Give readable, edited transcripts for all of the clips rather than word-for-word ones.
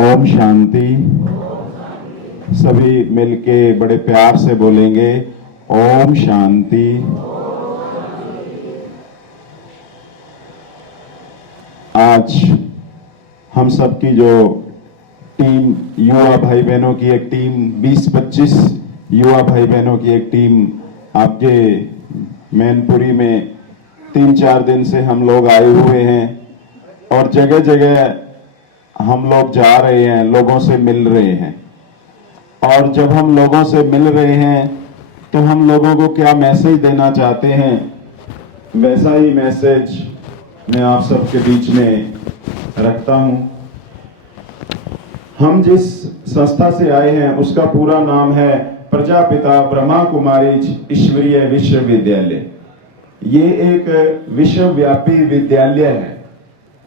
ओम शांति। सभी मिलके बड़े प्यार से बोलेंगे, ओम शांति। आज हम सबकी जो टीम, युवा भाई बहनों की एक टीम, 20-25 युवा भाई बहनों की एक टीम आपके मैनपुरी में 3-4 दिन से हम लोग आए हुए हैं और जगह जगह हम लोग जा रहे हैं, लोगों से मिल रहे हैं। और जब हम लोगों से मिल रहे हैं तो हम लोगों को क्या मैसेज देना चाहते हैं, वैसा ही मैसेज मैं आप सबके बीच में रखता हूं। हम जिस संस्था से आए हैं उसका पूरा नाम है प्रजापिता ब्रह्मा कुमारी ईश्वरीय विश्वविद्यालय। ये एक विश्वव्यापी विद्यालय है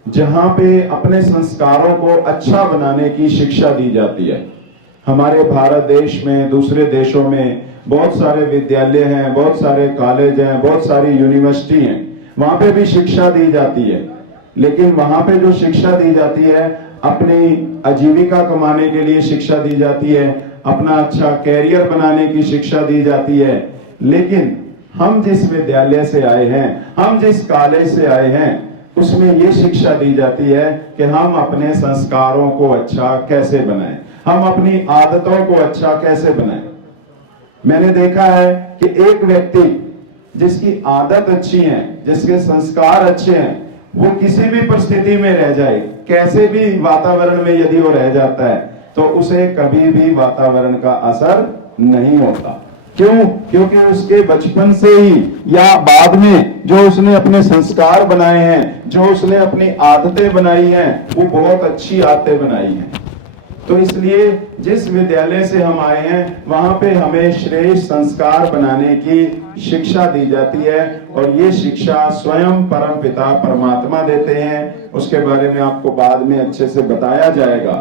जहां पे अपने संस्कारों को अच्छा बनाने की शिक्षा दी जाती है। हमारे भारत देश में, दूसरे देशों में बहुत सारे विद्यालय हैं, बहुत सारे कॉलेज हैं, बहुत सारी यूनिवर्सिटी हैं, वहां पे भी शिक्षा दी जाती है। लेकिन वहां पे जो शिक्षा दी जाती है, अपनी आजीविका कमाने के लिए शिक्षा दी जाती है, अपना अच्छा कैरियर बनाने की शिक्षा दी जाती है। लेकिन हम जिस विद्यालय से आए हैं, हम जिस कॉलेज से आए हैं, उसमें ये शिक्षा दी जाती है कि हम अपने संस्कारों को अच्छा कैसे बनाएं, हम अपनी आदतों को अच्छा कैसे बनाएं। मैंने देखा है कि एक व्यक्ति जिसकी आदत अच्छी है, जिसके संस्कार अच्छे हैं, वो किसी भी परिस्थिति में रह जाए, कैसे भी वातावरण में यदि वो रह जाता है तो उसे कभी भी वातावरण का असर नहीं होता। क्यों? क्योंकि उसके बचपन से ही या बाद में जो उसने अपने संस्कार बनाए हैं, जो उसने अपनी आदतें बनाई हैं, वो बहुत अच्छी आदतें बनाई हैं। तो इसलिए जिस विद्यालय से हम आए हैं वहां पे हमें श्रेष्ठ संस्कार बनाने की शिक्षा दी जाती है और ये शिक्षा स्वयं परम पिता परमात्मा देते हैं। उसके बारे में आपको बाद में अच्छे से बताया जाएगा।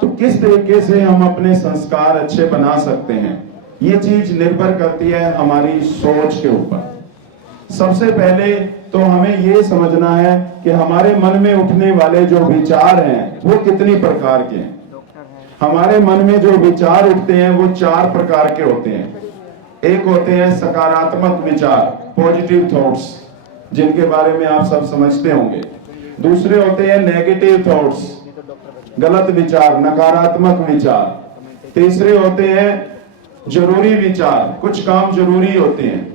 तो किस तरीके से हम अपने संस्कार अच्छे बना सकते हैं, ये चीज निर्भर करती है हमारी सोच के ऊपर। सबसे पहले तो हमें ये समझना है कि हमारे मन में उठने वाले जो विचार हैं वो कितनी प्रकार के हैं। हमारे मन में जो विचार उठते हैं वो 4 प्रकार के होते हैं। एक होते हैं सकारात्मक विचार, पॉजिटिव थॉट्स, जिनके बारे में आप सब समझते होंगे। दूसरे होते हैं नेगेटिव थॉट्स, गलत विचार, नकारात्मक विचार। तीसरे होते हैं जरूरी विचार, कुछ काम जरूरी होते हैं।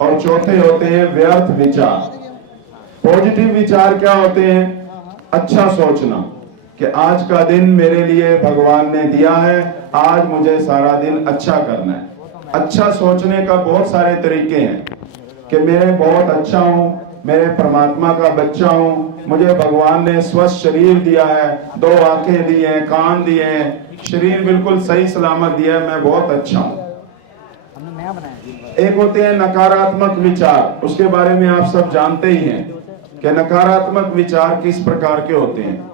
और चौथे होते हैं व्यर्थ विचार। पॉजिटिव विचार क्या होते हैं? अच्छा सोचना कि आज का दिन मेरे लिए भगवान ने दिया है, आज मुझे सारा दिन अच्छा करना है। अच्छा सोचने का बहुत सारे तरीके हैं कि मैं बहुत अच्छा हूं, मेरे परमात्मा का बच्चा हूं, मुझे भगवान ने स्वस्थ शरीर दिया है, 2 आंखें दी हैं, कान दिए हैं, शरीर बिल्कुल सही सलामत दिया है, मैं बहुत अच्छा हूं। एक होते हैं नकारात्मक विचार, उसके बारे में आप सब जानते ही हैं कि नकारात्मक विचार किस प्रकार के होते हैं।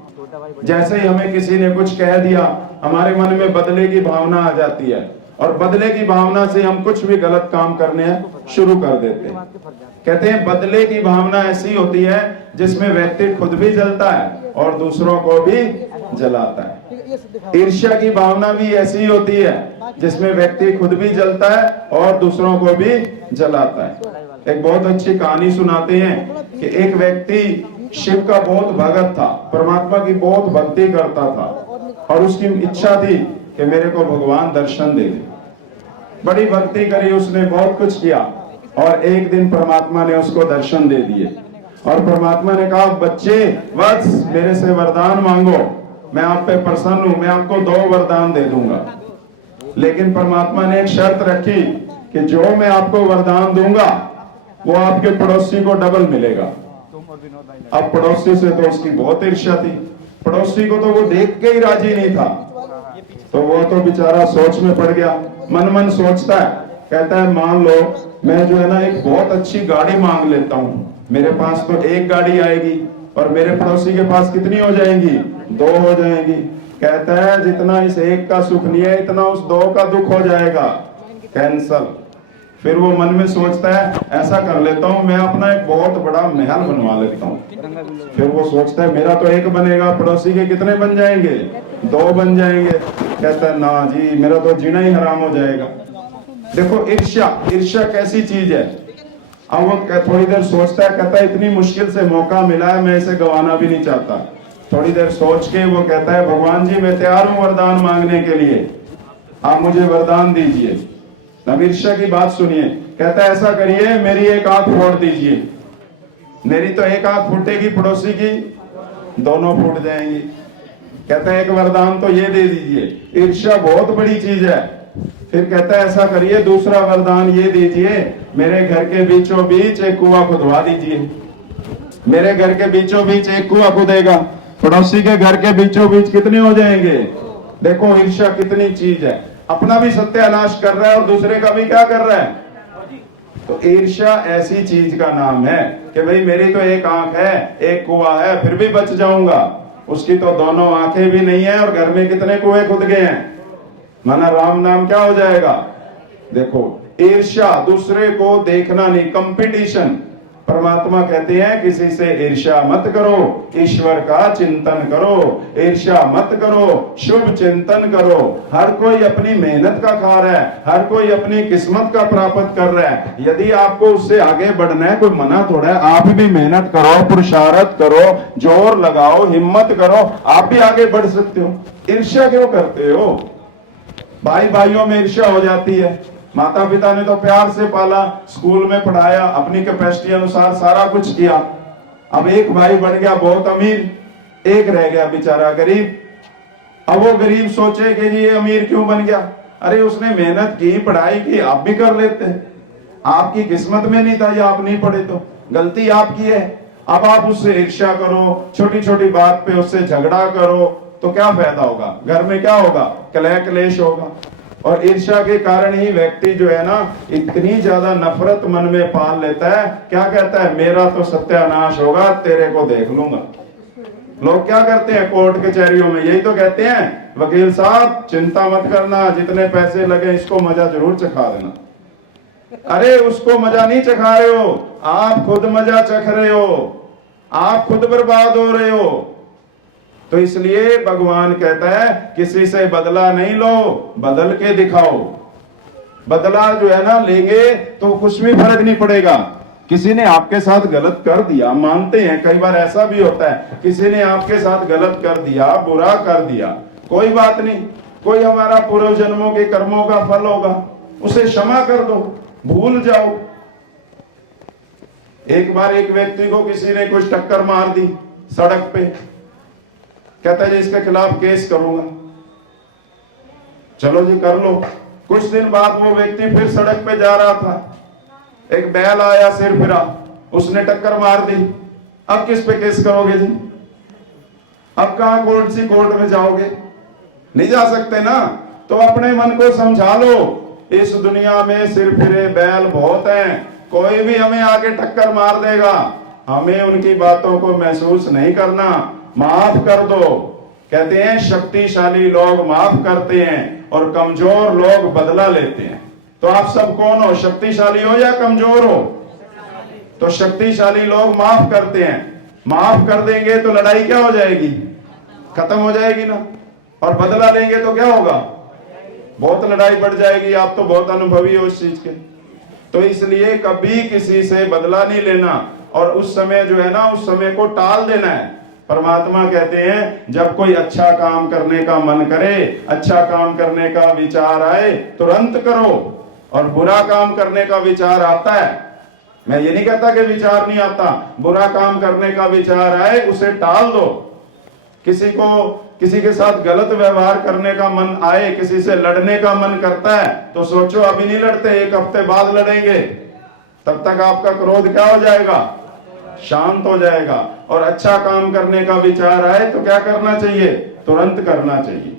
जैसे ही हमें किसी ने कुछ कह दिया, हमारे मन में बदले की भावना आ जाती है और बदले की भावना से हम कुछ भी गलत काम करने शुरू कर देते हैं। कहते हैं बदले की भावना ऐसी होती है जिसमें व्यक्ति खुद भी जलता है और दूसरों को भी जलाता है। ईर्ष्या की भावना भी ऐसी होती है जिसमें व्यक्ति खुद भी जलता है और दूसरों को भी जलाता है। एक बहुत अच्छी कहानी सुनाते हैं कि एक व्यक्ति शिव का बहुत भगत था, परमात्मा की बहुत भक्ति करता था और उसकी इच्छा थी कि मेरे को भगवान दर्शन दे दे। बड़ी भक्ति करी उसने, बहुत कुछ किया और एक दिन परमात्मा ने उसको दर्शन दे दिए और परमात्मा ने कहा, बच्चे वत्स मेरे से वरदान मांगो, मैं आप पे प्रसन्न हूं, मैं आपको 2 वरदान दे दूंगा। लेकिन परमात्मा ने एक शर्त रखी कि जो मैं आपको वरदान दूंगा वो आपके पड़ोसी को डबल मिलेगा। अब पड़ोसी से तो उसकी बहुत ईर्ष्या थी, पड़ोसी को तो वो देख के ही राजी नहीं था। तो वो तो बेचारा सोच में पड़ गया, मन मन सोचता है, कहता है मान लो मैं जो है ना एक बहुत अच्छी गाड़ी मांग लेता हूँ, मेरे पास तो 1 गाड़ी आएगी और मेरे पड़ोसी के पास कितनी हो जाएंगी? 2 हो जाएंगी। कहता है जितना इस 1 का सुख नहीं है इतना उस 2 का दुख हो जाएगा, कैंसल। फिर वो मन में सोचता है ऐसा कर लेता हूँ, मैं अपना एक बहुत बड़ा महल बनवा लेता हूँ। फिर वो सोचता है मेरा तो 1 बनेगा, पड़ोसी के कितने बन जाएंगे? 2 बन जाएंगे। कहता है ना जी, मेरा तो जीना ही हराम हो जाएगा। देखो ईर्ष्या, ईर्ष्या कैसी चीज है। अब वो थोड़ी देर सोचता है, कहता है इतनी मुश्किल से मौका मिला है, मैं इसे गंवाना भी नहीं चाहता। थोड़ी देर सोच के वो कहता है, भगवान जी मैं तैयार हूं वरदान मांगने के लिए, आप मुझे वरदान दीजिए। अब ईर्ष्या की बात सुनिए। कहता है ऐसा करिए, मेरी एक आंख फोड़ दीजिए। मेरी तो एक आंख फूटेगी, पड़ोसी की दोनों फूट जाएंगी। कहता है एक वरदान तो ये दे दीजिए। ईर्ष्या बहुत बड़ी चीज है। फिर कहता है ऐसा करिए, दूसरा वरदान ये दीजिए, मेरे घर के बीचों बीच एक कुआं खुदवा दीजिए। मेरे घर के बीचों बीच एक कुआं खुदेगा, पड़ोसी के घर के बीचों बीच कितने हो जाएंगे। देखो ईर्ष्या कितनी चीज है, अपना भी सत्यानाश कर रहा है और दूसरे का भी क्या कर रहा है। तो ईर्ष्या ऐसी चीज का नाम है कि भाई मेरी तो एक आंख है, एक कुआं है, फिर भी बच जाऊंगा। उसकी तो दोनों आंखें भी नहीं है और घर में कितने कुएं खुद गए हैं, माना राम नाम क्या हो जाएगा। देखो ईर्ष्या, दूसरे को देखना नहीं, कंपटीशन। परमात्मा कहते हैं किसी से ईर्ष्या मत करो, ईश्वर का चिंतन करो। ईर्ष्या मत करो, शुभ चिंतन करो। हर कोई अपनी मेहनत का खा रहा है, हर कोई अपनी किस्मत का प्राप्त कर रहा है। यदि आपको उससे आगे बढ़ना है, कोई मना थोड़ा है। आप भी मेहनत करो, पुरुषार्थ करो, जोर लगाओ, हिम्मत करो, आप भी आगे बढ़ सकते हो। ईर्ष्या क्यों करते हो। भाई भाइयों में ईर्ष्या हो जाती है। माता पिता ने तो प्यार से पाला, स्कूल में पढ़ाया, अपनी कैपेसिटी अनुसार सारा कुछ किया। अब एक भाई बन गया बहुत अमीर, एक रह गया बेचारा गरीब। अब वो गरीब सोचे कि जी ये अमीर क्यों बन गया। अरे उसने मेहनत की, पढ़ाई की, आप भी कर लेते हैं। आपकी किस्मत में नहीं था या आप नहीं पढ़े, तो गलती आपकी है। अब आप उससे ईर्ष्या करो, छोटी छोटी बात पे उससे झगड़ा करो, तो क्या फायदा होगा। घर में क्या होगा, कलह क्लेश होगा। और ईर्ष्या के कारण ही व्यक्ति जो है ना, इतनी ज्यादा नफरत मन में पाल लेता है। क्या कहता है, मेरा तो सत्यानाश होगा, तेरे को देख लूंगा। लोग क्या करते हैं कोर्ट कचहरियों में, यही तो कहते हैं, वकील साहब चिंता मत करना, जितने पैसे लगे इसको मजा जरूर चखा देना। अरे उसको मजा नहीं चखा रहे हो, आप खुद मजा चख रहे हो, आप खुद बर्बाद हो रहे हो। तो इसलिए भगवान कहता है किसी से बदला नहीं लो, बदल के दिखाओ। बदला जो है ना लेंगे तो कुछ भी फर्क नहीं पड़ेगा। किसी ने आपके साथ गलत कर दिया, मानते हैं कई बार ऐसा भी होता है, किसी ने आपके साथ गलत कर दिया, बुरा कर दिया, कोई बात नहीं, कोई हमारा पूर्व जन्मों के कर्मों का फल होगा, उसे क्षमा कर दो, भूल जाओ। एक बार एक व्यक्ति को किसी ने कुछ टक्कर मार दी सड़क पे, कहता है जी इसके खिलाफ केस करूंगा। चलो जी कर लो। कुछ दिन बाद वो व्यक्ति फिर सड़क पे जा रहा था, एक बैल आया सिर फिरा, उसने टक्कर मार दी। अब किस पे केस करोगे जी। अब कहां कौन सी कोर्ट में जाओगे, नहीं जा सकते ना। तो अपने मन को समझा लो, इस दुनिया में सिर फिरे बैल बहुत हैं, कोई भी हमें आके टक्कर मार देगा, हमें उनकी बातों को महसूस नहीं करना, माफ कर दो। कहते हैं शक्तिशाली लोग माफ करते हैं और कमजोर लोग बदला लेते हैं। तो आप सब कौन हो, शक्तिशाली हो या कमजोर हो। तो शक्तिशाली लोग माफ करते हैं, माफ कर देंगे तो लड़ाई क्या हो जाएगी, खत्म हो जाएगी ना। और बदला लेंगे तो क्या होगा, बहुत लड़ाई बढ़ जाएगी। आप तो बहुत अनुभवी हो इस चीज के। तो इसलिए कभी किसी से बदला नहीं लेना, और उस समय जो है ना, उस समय को टाल देना है। परमात्मा कहते हैं जब कोई अच्छा काम करने का मन करे, अच्छा काम करने का विचार आए, तुरंत करो। और बुरा काम करने का विचार आता है, मैं ये नहीं कहता कि विचार नहीं आता, बुरा काम करने का विचार आए उसे टाल दो। किसी के साथ गलत व्यवहार करने का मन आए, किसी से लड़ने का मन करता है, तो सोचो अभी नहीं लड़ते, एक हफ्ते बाद लड़ेंगे, तब तक आपका क्रोध क्या हो जाएगा, शांत हो जाएगा। और अच्छा काम करने का विचार आए तो क्या करना चाहिए, तुरंत करना चाहिए।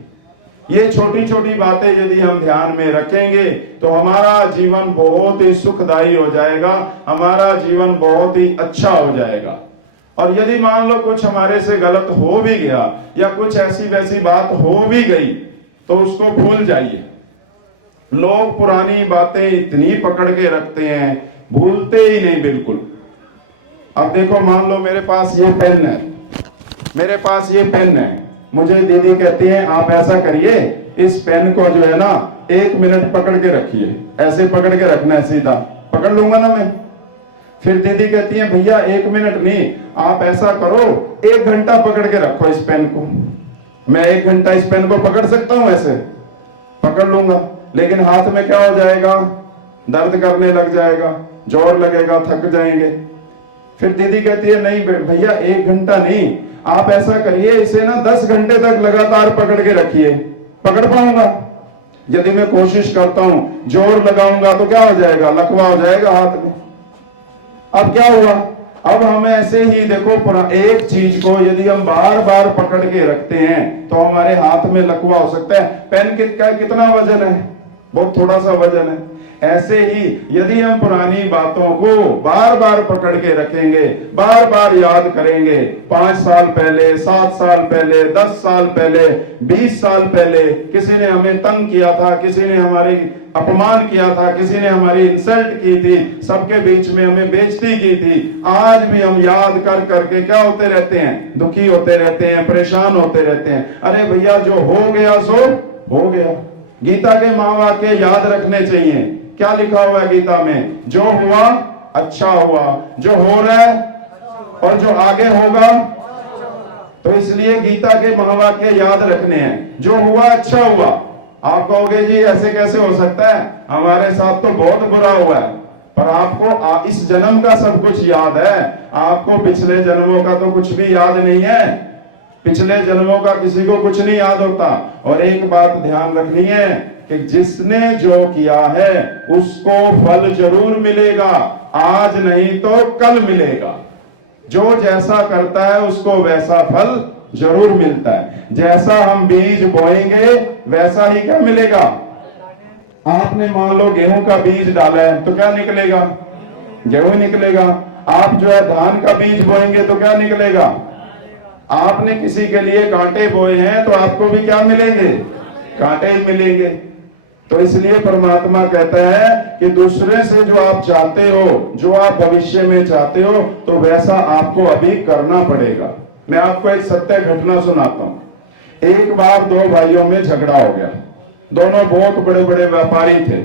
ये छोटी छोटी बातें यदि हम ध्यान में रखेंगे तो हमारा जीवन बहुत ही सुखदायी हो जाएगा, हमारा जीवन बहुत ही अच्छा हो जाएगा। और यदि मान लो कुछ हमारे से गलत हो भी गया या कुछ ऐसी वैसी बात हो भी गई, तो उसको भूल जाइए। लोग पुरानी बातें इतनी पकड़ के रखते हैं, भूलते ही नहीं बिल्कुल। अब देखो, मान लो मेरे पास ये पेन है, मेरे पास ये पेन है, मुझे दीदी कहती है आप ऐसा करिए, इस पेन को जो है ना 1 मिनट पकड़ के रखिए, ऐसे पकड़ के रखना है, सीधा पकड़ लूंगा ना मैं। फिर दीदी कहती है भैया 1 मिनट नहीं, आप ऐसा करो 1 घंटा पकड़ के रखो इस पेन को। मैं 1 घंटा इस पेन को पकड़ सकता हूं, ऐसे पकड़ लूंगा, लेकिन हाथ में क्या हो जाएगा, दर्द करने लग जाएगा, जोर लगेगा, थक जाएंगे। फिर दीदी कहती है नहीं भैया 1 घंटा नहीं, आप ऐसा करिए इसे ना 10 घंटे तक लगातार पकड़ के रखिए, पकड़ पाऊंगा। यदि मैं कोशिश करता हूं, जोर लगाऊंगा तो क्या हो जाएगा, लकवा हो जाएगा हाथ में। अब क्या हुआ, अब हम ऐसे ही देखो एक चीज को यदि हम बार बार पकड़ के रखते हैं तो हमारे हाथ में लकवा हो सकता है। पेन का कितना वजन है, बहुत थोड़ा सा वजन है। ऐसे ही यदि हम पुरानी बातों को बार बार पकड़ के रखेंगे, बार बार याद करेंगे, 5 साल पहले, 7 साल पहले, 10 साल पहले, 20 साल पहले किसी ने हमें तंग किया था, किसी ने हमारी अपमान किया था, किसी ने हमारी इंसल्ट की थी, सबके बीच में हमें बेइज्जती की थी, आज भी हम याद कर करके क्या होते रहते हैं, दुखी होते रहते हैं, परेशान होते रहते हैं। अरे भैया जो हो गया सो हो गया। गीता के महावाक्य याद रखने चाहिए। क्या लिखा हुआ है गीता में, जो हुआ अच्छा हुआ, जो हो रहा है और जो आगे होगा। तो इसलिए गीता के महावाक्य याद रखने हैं। जो हुआ अच्छा हुआ। आप कहोगे जी ऐसे कैसे हो सकता है, हमारे साथ तो बहुत बुरा हुआ है, पर आपको इस जन्म का सब कुछ याद है, आपको पिछले जन्मों का तो कुछ भी याद नहीं है। पिछले जन्मों का किसी को कुछ नहीं याद होता। और एक बात ध्यान रखनी है कि जिसने जो किया है उसको फल जरूर मिलेगा, आज नहीं तो कल मिलेगा। जो जैसा करता है उसको वैसा फल जरूर मिलता है। जैसा हम बीज बोएंगे वैसा ही क्या मिलेगा। आपने मान लो गेहूं का बीज डाला है तो क्या निकलेगा, गेहूं निकलेगा। आप जो है धान का बीज बोएंगे तो क्या निकलेगा। आपने किसी के लिए कांटे बोए हैं तो आपको भी क्या मिलेंगे, कांटे ही मिलेंगे। तो इसलिए परमात्मा कहता है कि दूसरे से जो आप चाहते हो, जो आप भविष्य में चाहते हो, तो वैसा आपको अभी करना पड़ेगा। मैं आपको एक सत्य घटना सुनाता हूं। एक बार 2 भाइयों में झगड़ा हो गया। दोनों बहुत बड़े बड़े व्यापारी थे।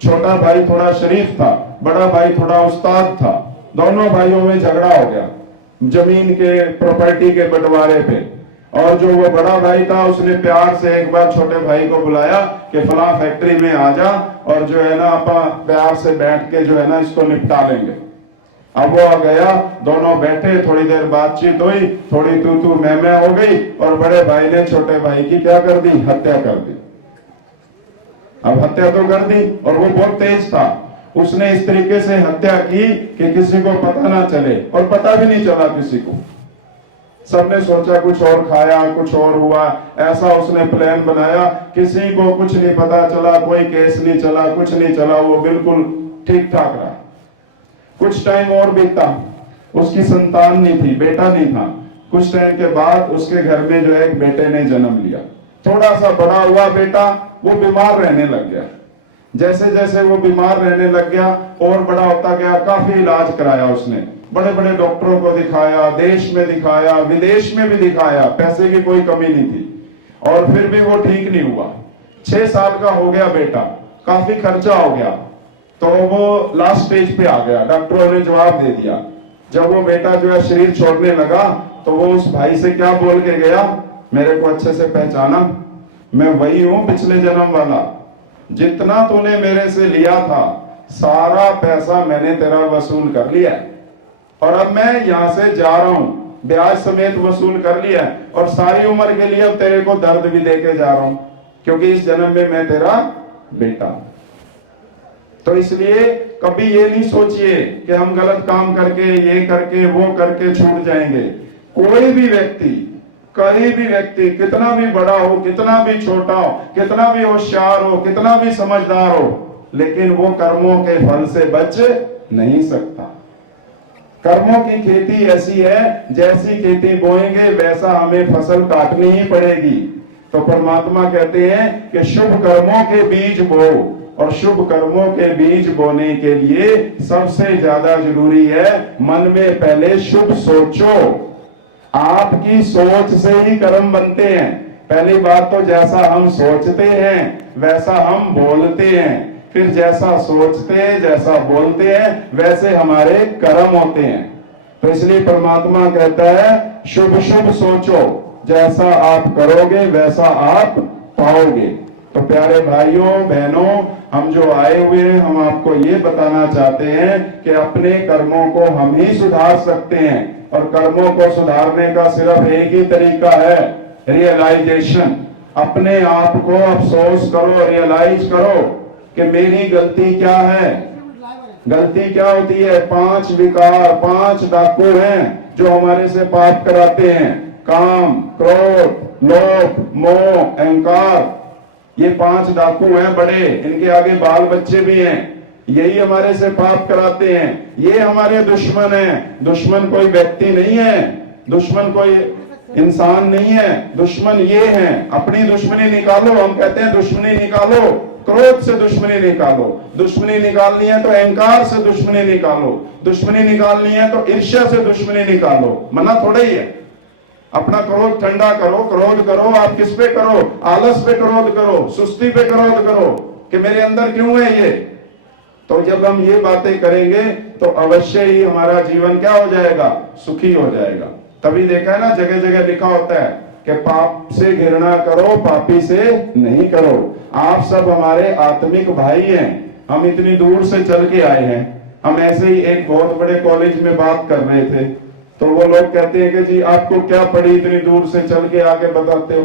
छोटा भाई थोड़ा शरीफ था, बड़ा भाई थोड़ा उस्ताद था। दोनों भाइयों में झगड़ा हो गया जमीन के, प्रॉपर्टी के बंटवारे पे। और जो वो बड़ा भाई था उसने प्यार से एक बार छोटे भाई को बुलाया कि फला फैक्ट्री में आ जा और जो है ना अपन प्यार से बैठ के जो है ना इसको निपटा लेंगे। अब वो आ गया, दोनों बैठे, थोड़ी देर बातचीत हुई, थोड़ी तू मैं हो गई और बड़े भाई ने छोटे भाई की क्या कर दी, हत्या कर दी। अब हत्या तो कर दी और वो बहुत तेज था। उसने इस तरीके से हत्या की कि किसी को पता ना चले, और पता भी नहीं चला किसी को। सबने सोचा कुछ और खाया, कुछ और हुआ, ऐसा उसने प्लान बनाया। किसी को कुछ नहीं पता चला, कोई केस नहीं चला, कुछ नहीं चला, वो बिल्कुल ठीक ठाक रहा। कुछ टाइम और बीता, उसकी संतान नहीं थी, बेटा नहीं था। कुछ टाइम के बाद उसके घर में जो है एक बेटे ने जन्म लिया। थोड़ा सा बड़ा हुआ बेटा, वो बीमार रहने लग गया। जैसे जैसे वो बीमार रहने लग गया और बड़ा होता गया, काफी इलाज कराया उसने, बड़े बड़े डॉक्टरों को दिखाया, देश में दिखाया, विदेश में भी दिखाया, पैसे की कोई कमी नहीं थी, और फिर भी वो ठीक नहीं हुआ। 6 साल का हो गया बेटा, काफी खर्चा हो गया, तो वो लास्ट स्टेज पे आ गया। डॉक्टरों ने जवाब दे दिया। जब वो बेटा जो है शरीर छोड़ने लगा तो वो उस भाई से क्या बोल के गया, मेरे को अच्छे से पहचाना, मैं वही हूं पिछले जन्म वाला, जितना तूने मेरे से लिया था सारा पैसा मैंने तेरा वसूल कर लिया और अब मैं यहां से जा रहा हूं, ब्याज समेत वसूल कर लिया और सारी उम्र के लिए अब तेरे को दर्द भी देके जा रहा हूं, क्योंकि इस जन्म में मैं तेरा बेटा। तो इसलिए कभी ये नहीं सोचिए कि हम गलत काम करके, ये करके, वो करके छूट जाएंगे। कोई भी व्यक्ति, कोई भी व्यक्ति, कितना भी बड़ा हो, कितना भी छोटा हो, कितना भी होशियार हो, कितना भी समझदार हो, लेकिन वो कर्मों के फल से बच नहीं सकता। कर्मों की खेती ऐसी है, जैसी खेती बोएंगे वैसा हमें फसल काटनी ही पड़ेगी। तो परमात्मा कहते हैं कि शुभ कर्मों के बीज बो, और शुभ कर्मों के बीज बोने के लिए सबसे ज्यादा जरूरी है मन में पहले शुभ सोचो। आपकी सोच से ही कर्म बनते हैं। पहली बात तो जैसा हम सोचते हैं वैसा हम बोलते हैं, फिर जैसा सोचते जैसा बोलते हैं वैसे हमारे कर्म होते हैं। तो इसलिए परमात्मा कहता है शुभ शुभ सोचो, जैसा आप करोगे वैसा आप पाओगे। तो प्यारे भाइयों बहनों, हम जो आए हुए हैं हम आपको ये बताना चाहते हैं कि अपने कर्मों को हम ही सुधार सकते हैं, और कर्मों को सुधारने का सिर्फ एक ही तरीका है, रियलाइजेशन। अपने आप को अफसोस करो, रियलाइज करो कि मेरी गलती क्या है। गलती क्या होती है? 5 विकार, 5 डाकू हैं जो हमारे से पाप कराते हैं। काम, क्रोध, लोभ, मोह, अहंकार, ये 5 डाकू हैं बड़े, इनके आगे बाल बच्चे भी हैं। यही हमारे से पाप कराते हैं, ये हमारे दुश्मन हैं। दुश्मन कोई व्यक्ति नहीं है, दुश्मन कोई इंसान नहीं है, दुश्मन ये हैं। अपनी दुश्मनी निकालो, हम कहते हैं दुश्मनी निकालो, क्रोध से दुश्मनी निकालो। दुश्मनी निकालनी है तो अहंकार से दुश्मनी निकालो, दुश्मनी निकालनी है तो ईर्ष्या से दुश्मनी निकालो। मना थोड़ा ही है। अपना क्रोध ठंडा करो, क्रोध करो। आप किस पे करो? आलस पे क्रोध करो, सुस्ती पे क्रोध करो कि मेरे अंदर क्यों है ये। तो जब हम ये बातें करेंगे तो अवश्य ही हमारा जीवन क्या हो जाएगा? सुखी हो जाएगा। तभी देखा है ना, जगह जगह लिखा होता है कि पाप से घृणा करो, पापी से नहीं करो। आप सब हमारे आत्मिक भाई हैं। हम इतनी दूर से चल के आए हैं। हम ऐसे ही एक बहुत बड़े कॉलेज में बात कर रहे थे, तो वो लोग कहते हैं कि जी आपको क्या पड़ी, इतनी दूर से चल के आके बताते हो,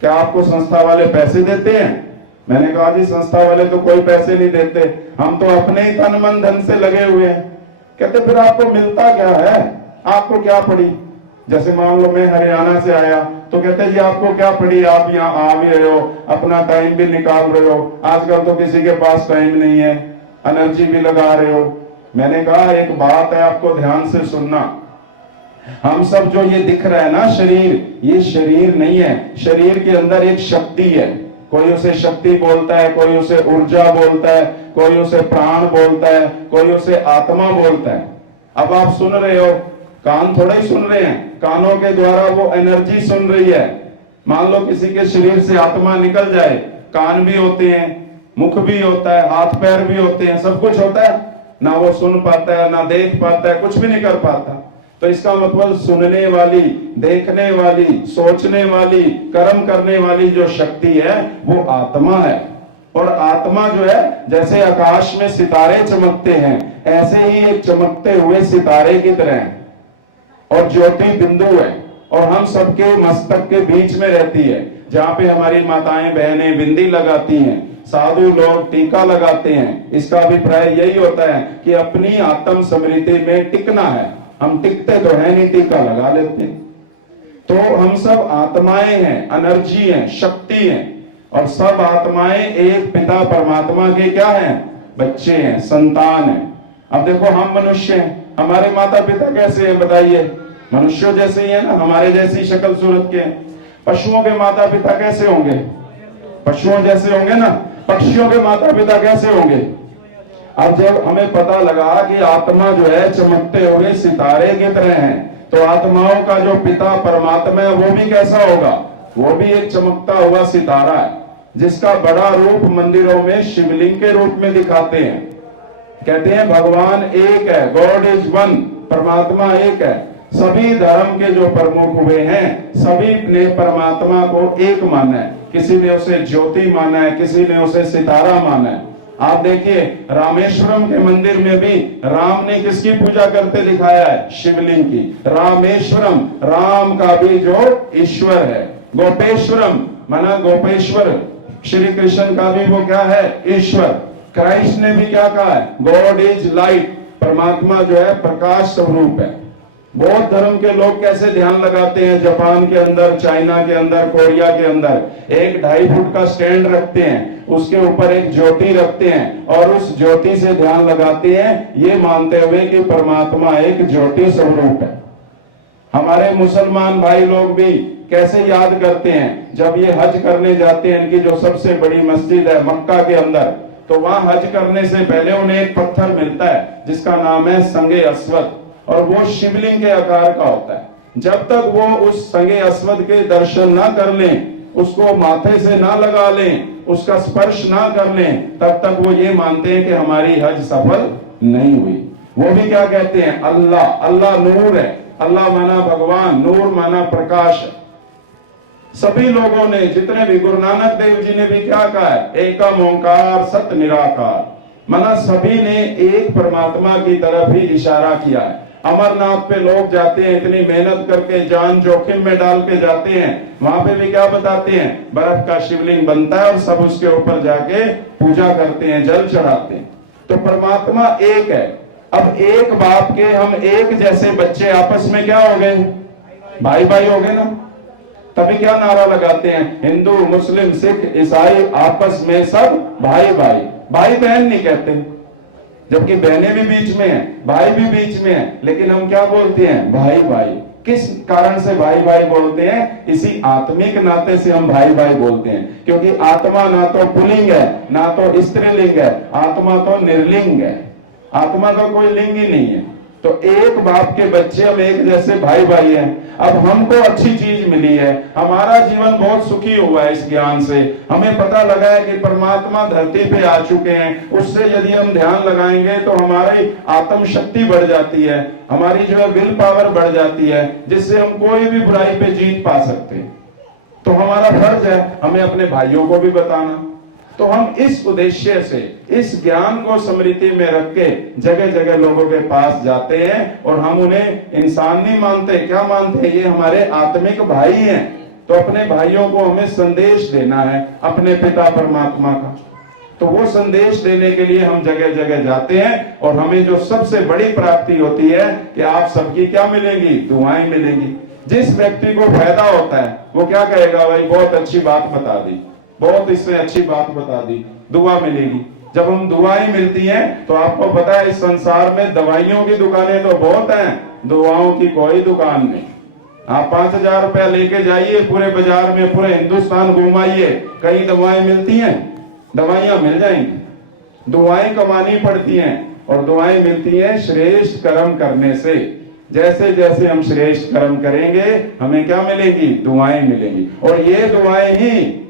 क्या आपको संस्था वाले पैसे देते हैं? मैंने कहा जी संस्था वाले तो कोई पैसे नहीं देते, हम तो अपने ही तन मन धन से लगे हुए हैं। कहते फिर आपको मिलता क्या है? आपको क्या पड़ी? जैसे मान लो मैं हरियाणा से आया तो कहते जी आपको क्या पड़ी, आप यहाँ आ भी रहे हो, अपना टाइम भी निकाल रहे हो। आजकल तो किसी के पास टाइम नहीं है, एनर्जी भी लगा रहे हो। मैंने कहा एक बात है, आपको ध्यान से सुनना। हम सब जो ये दिख रहा है ना शरीर, ये शरीर नहीं है। शरीर के अंदर एक शक्ति है। कोई उसे शक्ति बोलता है, कोई उसे ऊर्जा बोलता है, कोई उसे प्राण बोलता है, कोई उसे आत्मा बोलता है। अब आप सुन रहे हो, कान थोड़ा ही सुन रहे हैं, कानों के द्वारा वो एनर्जी सुन रही है। मान लो किसी के शरीर से आत्मा निकल जाए, कान भी होते हैं, मुख भी होता है, हाथ पैर भी होते हैं, सब कुछ होता है, ना वो सुन पाता है, ना देख पाता है, कुछ भी नहीं कर पाता। तो इसका मतलब सुनने वाली, देखने वाली, सोचने वाली, कर्म करने वाली जो शक्ति है वो आत्मा है। और आत्मा जो है, जैसे आकाश में सितारे चमकते हैं, ऐसे ही एक चमकते हुए सितारे की तरह है, और ज्योति बिंदु है, और हम सबके मस्तक के बीच में रहती है। जहाँ पे हमारी माताएं बहनें बिंदी लगाती हैं, साधु लोग टीका लगाते हैं, इसका अभिप्राय यही होता है कि अपनी आत्म स्मृति में टिकना है। हम टिकते तो है नहीं, टीका लगा लेते हैं। तो हम सब आत्माएं हैं, एनर्जी हैं, शक्ति हैं, और सब आत्माएं एक पिता परमात्मा के क्या हैं? बच्चे हैं, संतान हैं। अब देखो हम मनुष्य हैं, हमारे माता पिता कैसे हैं बताइए? मनुष्यों जैसे ही है ना, हमारे जैसी शक्ल सूरत के। पशुओं के माता पिता कैसे होंगे? पशुओं जैसे होंगे ना। पक्षियों के माता पिता कैसे होंगे? अब जब हमें पता लगा कि आत्मा जो है चमकते हुए सितारे की तरह है, तो आत्माओं का जो पिता परमात्मा है वो भी कैसा होगा? वो भी एक चमकता हुआ सितारा है, जिसका बड़ा रूप मंदिरों में शिवलिंग के रूप में दिखाते हैं। कहते हैं भगवान एक है, गॉड इज वन, परमात्मा एक है। सभी धर्म के जो प्रमुख हुए हैं, सभी ने परमात्मा को एक माना है। किसी ने उसे ज्योति माना है, किसी ने उसे सितारा माना है। आप देखिए रामेश्वरम के मंदिर में भी राम ने किसकी पूजा करते दिखाया है? शिवलिंग की। रामेश्वरम, राम का भी जो ईश्वर है। गोपेश्वरम माना गोपेश्वर, श्री कृष्ण का भी वो क्या है? ईश्वर। क्राइस्ट ने भी क्या कहा है? गॉड इज लाइट, परमात्मा जो है प्रकाश स्वरूप है। बौद्ध धर्म के लोग कैसे ध्यान लगाते हैं? जापान के अंदर, चाइना के अंदर, कोरिया के अंदर एक 2.5 फुट का स्टैंड रखते हैं, उसके ऊपर एक ज्योति रखते हैं, और उस ज्योति से ध्यान लगाते हैं, ये मानते हुए कि परमात्मा एक ज्योति स्वरूप है। हमारे मुसलमान भाई लोग भी कैसे याद करते हैं? जब ये हज करने जाते हैं, इनकी जो सबसे बड़ी मस्जिद है मक्का के अंदर, तो वहां हज करने से पहले उन्हें एक पत्थर मिलता है जिसका नाम है संगे अस्वद, और वो शिवलिंग के आकार का होता है। जब तक वो उस संगे अस्वद के दर्शन ना कर लें, उसको माथे से ना लगा लें, उसका स्पर्श ना कर लें, तब तक वो ये मानते हैं कि हमारी हज सफल नहीं हुई। वो भी क्या कहते हैं, अल्लाह, अल्लाह नूर है, अल्लाह माना भगवान, नूर माना प्रकाश है। सभी लोगों ने, जितने भी, गुरु नानक देव जी ने भी क्या कहा है, एकम ओंकार सत निराकार, माना सभी ने एक परमात्मा की तरफ ही इशारा किया है। अमरनाथ पे लोग जाते हैं, इतनी मेहनत करके जान जोखिम में डाल के जाते हैं, वहां पे भी क्या बताते हैं, बर्फ का शिवलिंग बनता है और सब उसके ऊपर जाके पूजा करते हैं, जल चढ़ाते हैं। तो परमात्मा एक है। अब एक बाप के हम एक जैसे बच्चे आपस में क्या हो गए, भाई भाई हो गए ना। तभी क्या नारा लगाते हैं, हिंदू मुस्लिम सिख ईसाई आपस में सब भाई भाई। भाई बहन नहीं कहते, जबकि बहनें भी बीच में हैं, भाई भी बीच में है, लेकिन हम क्या बोलते हैं, भाई भाई। किस कारण से भाई भाई बोलते हैं, इसी आत्मिक नाते से हम भाई भाई बोलते हैं। क्योंकि आत्मा ना तो पुल्लिंग है ना तो स्त्रीलिंग है, आत्मा तो निर्लिंग है, आत्मा का कोई लिंग ही नहीं है। तो एक बाप के बच्चे हम एक जैसे भाई भाई हैं। अब हमको अच्छी चीज मिली है, हमारा जीवन बहुत सुखी हुआ है इस ज्ञान से। हमें पता लगा है कि परमात्मा धरती पे आ चुके हैं, उससे यदि हम ध्यान लगाएंगे तो हमारी आत्म शक्ति बढ़ जाती है, हमारी जो है विल पावर बढ़ जाती है, जिससे हम कोई भी बुराई पे जीत पा सकते हैं। तो हमारा फर्ज है हमें अपने भाइयों को भी बताना। तो हम इस उद्देश्य से इस ज्ञान को स्मृति में रख के जगह जगह लोगों के पास जाते हैं और हम उन्हें इंसान नहीं मानते, क्या मानते हैं, ये हमारे आत्मिक भाई हैं। तो अपने भाइयों को हमें संदेश देना है अपने पिता परमात्मा का। तो वो संदेश देने के लिए हम जगह जगह जाते हैं और हमें जो सबसे बड़ी प्राप्ति होती है कि आप सबकी क्या मिलेंगी, दुआएं मिलेंगी। जिस व्यक्ति को फायदा होता है वो क्या कहेगा, भाई बहुत अच्छी बात बता दी, बहुत इससे अच्छी बात बता दी, दुआ मिलेगी। जब हम दुआएं मिलती हैं तो आपको पता है इस संसार में दवाइयों की दुकानें तो बहुत हैं, दुआओं की कोई दुकान नहीं। आप 5,000 रुपया लेके जाइए, पूरे बाजार में पूरे हिंदुस्तान घुमाइए, कई दवाएं मिलती हैं, दवाइयां मिल जाएंगी। दुआएं कमानी पड़ती हैं और दुआएं मिलती हैं श्रेष्ठ कर्म करने से। जैसे जैसे हम श्रेष्ठ कर्म करेंगे हमें क्या मिलेगी, दुआएं मिलेंगी। और ये दुआएं ही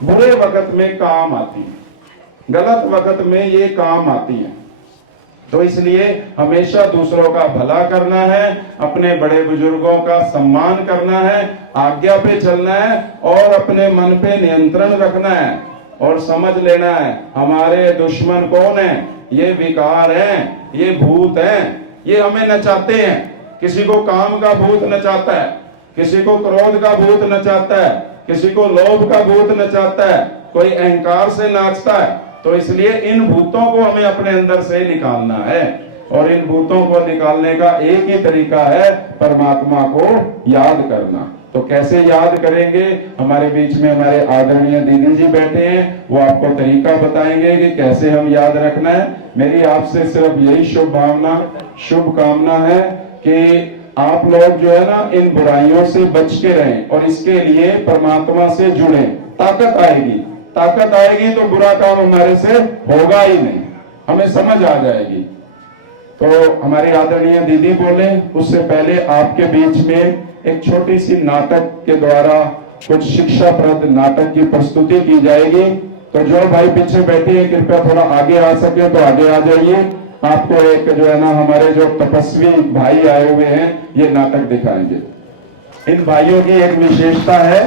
बुरे वक्त में काम आती है, गलत वक्त में ये काम आती है। तो इसलिए हमेशा दूसरों का भला करना है, अपने बड़े बुजुर्गों का सम्मान करना है, आज्ञा पे चलना है और अपने मन पे नियंत्रण रखना है और समझ लेना है हमारे दुश्मन कौन है, ये विकार हैं, ये भूत हैं, ये हमें नचाते हैं। किसी को काम का भूत नचाता है, किसी को क्रोध का भूत नचाता है, किसी को लोभ का भूत नचाता है, कोई अहंकार से नाचता है। तो इसलिए इन भूतों को हमें अपने अंदर से निकालना है और इन भूतों को निकालने का एक ही तरीका है, परमात्मा को याद करना। तो कैसे याद करेंगे, हमारे बीच में हमारे आदरणीय दीदी जी बैठे हैं, वो आपको तरीका बताएंगे कि कैसे हम याद रखना है। मेरी आपसे सिर्फ यही शुभ कामना है कि आप लोग जो है ना इन बुराइयों से बच के रहें और इसके लिए परमात्मा से जुड़े। ताकत आएगी तो बुरा काम हमारे से होगा ही नहीं, हमें समझ आ जाएगी। तो हमारी आदरणीय दीदी बोले, उससे पहले आपके बीच में एक छोटी सी नाटक के द्वारा कुछ शिक्षाप्रद नाटक की प्रस्तुति की जाएगी। तो जो भाई पीछे बैठे हैं कृपया थोड़ा आगे आ सके तो आगे आ जाइए। आपको एक जो है ना हमारे जो तपस्वी भाई आए हुए हैं ये नाटक दिखाएंगे। इन भाइयों की एक विशेषता है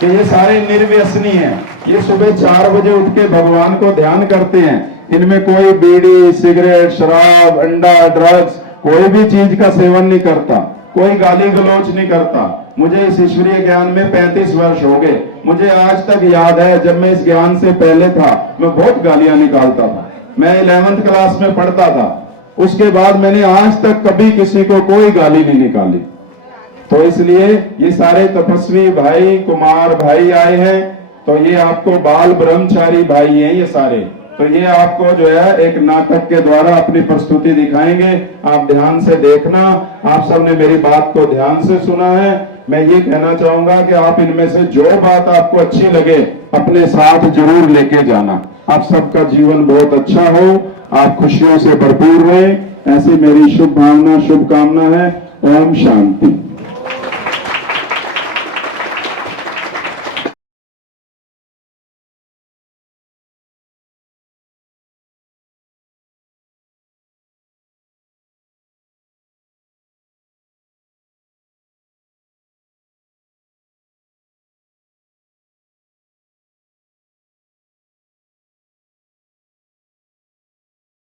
कि ये सारे निर्व्यसनी हैं। ये सुबह 4 बजे उठ के भगवान को ध्यान करते हैं। इनमें कोई बीड़ी सिगरेट शराब अंडा ड्रग्स कोई भी चीज का सेवन नहीं करता, कोई गाली गलौज नहीं करता। मुझे इस ईश्वरीय ज्ञान में 35 वर्ष हो गए। मुझे आज तक याद है जब मैं इस ज्ञान से पहले था मैं बहुत गालियां निकालता था। मैं 11वीं क्लास में पढ़ता था, उसके बाद मैंने आज तक कभी किसी को कोई गाली नहीं निकाली। तो इसलिए ये सारे तपस्वी भाई कुमार भाई आए हैं। तो ये आपको बाल ब्रह्मचारी भाई हैं ये सारे। तो ये आपको जो है एक नाटक के द्वारा अपनी प्रस्तुति दिखाएंगे। आप ध्यान से देखना। आप सबने मेरी बात को ध्यान से सुना है। मैं ये कहना चाहूंगा कि आप इनमें से जो बात आपको अच्छी लगे अपने साथ जरूर लेके जाना। आप सबका जीवन बहुत अच्छा हो, आप खुशियों से भरपूर रहें, ऐसी मेरी शुभ भावना शुभकामना है। ओम शांति।